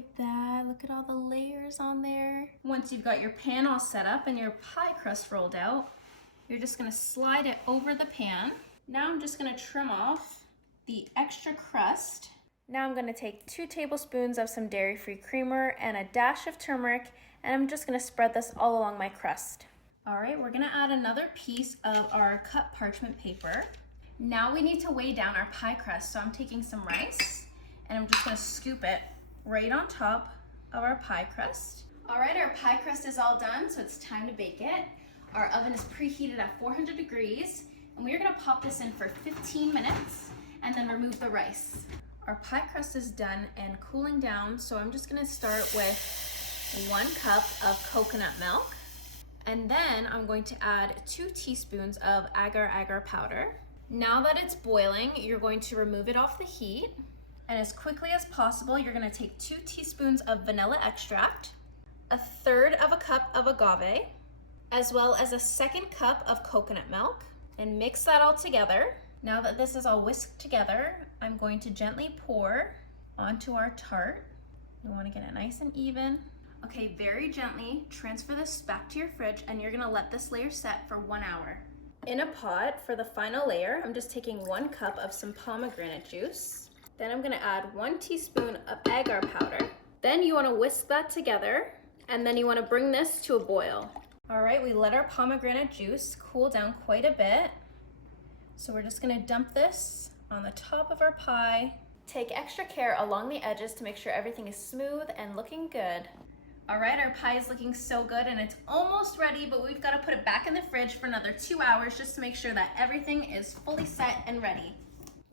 at that. Look at all the layers on there. Once you've got your pan all set up and your pie crust rolled out, you're just gonna slide it over the pan. Now I'm just gonna trim off the extra crust. Now I'm gonna take 2 tablespoons of some dairy-free creamer and a dash of turmeric, and I'm just gonna spread this all along my crust. All right, we're gonna add another piece of our cut parchment paper. Now we need to weigh down our pie crust, so I'm taking some rice and I'm just gonna scoop it right on top of our pie crust. All right, our pie crust is all done, so it's time to bake it. Our oven is preheated at 400 degrees, and we're gonna pop this in for 15 minutes and then remove the rice. Our pie crust is done and cooling down, so I'm just gonna start with 1 cup of coconut milk, and then I'm going to add 2 teaspoons of agar-agar powder. Now that it's boiling, you're going to remove it off the heat, and as quickly as possible, you're gonna take 2 teaspoons of vanilla extract, 1/3 of a cup of agave, as well as a 2nd cup of coconut milk, and mix that all together. Now that this is all whisked together, I'm going to gently pour onto our tart. You wanna get it nice and even. Okay, very gently transfer this back to your fridge, and you're gonna let this layer set for 1 hour. In a pot, for the final layer, I'm just taking 1 cup of some pomegranate juice. Then I'm gonna add 1 teaspoon of agar powder. Then you wanna whisk that together, and then you wanna bring this to a boil. All right, we let our pomegranate juice cool down quite a bit. So we're just gonna dump this on the top of our pie. Take extra care along the edges to make sure everything is smooth and looking good. All right, our pie is looking so good and it's almost ready, but we've got to put it back in the fridge for another 2 hours just to make sure that everything is fully set and ready.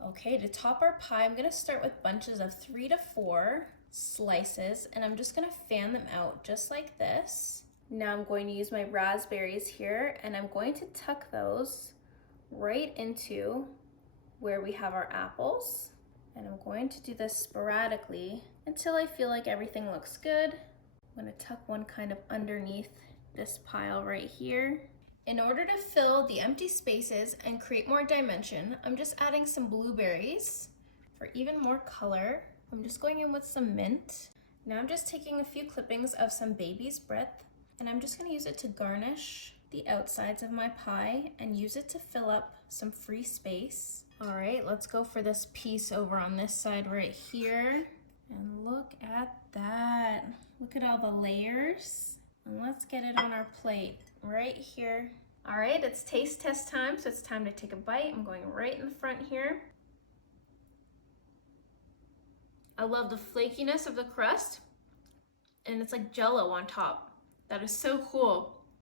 Okay, to top our pie, I'm gonna start with bunches of 3 to 4 slices, and I'm just gonna fan them out just like this. Now I'm going to use my raspberries here, and I'm going to tuck those right into where we have our apples. And I'm going to do this sporadically until I feel like everything looks good. I'm gonna tuck one kind of underneath this pile right here. In order to fill the empty spaces and create more dimension, I'm just adding some blueberries for even more color. I'm just going in with some mint. Now I'm just taking a few clippings of some baby's breath, and I'm just gonna use it to garnish the outsides of my pie and use it to fill up some free space. All right, let's go for this piece over on this side right here. And look at that. Look at all the layers. And let's get it on our plate right here. All right, it's taste test time, so it's time to take a bite. I'm going right in the front here. I love the flakiness of the crust, and it's like Jell-O on top. That is so cool.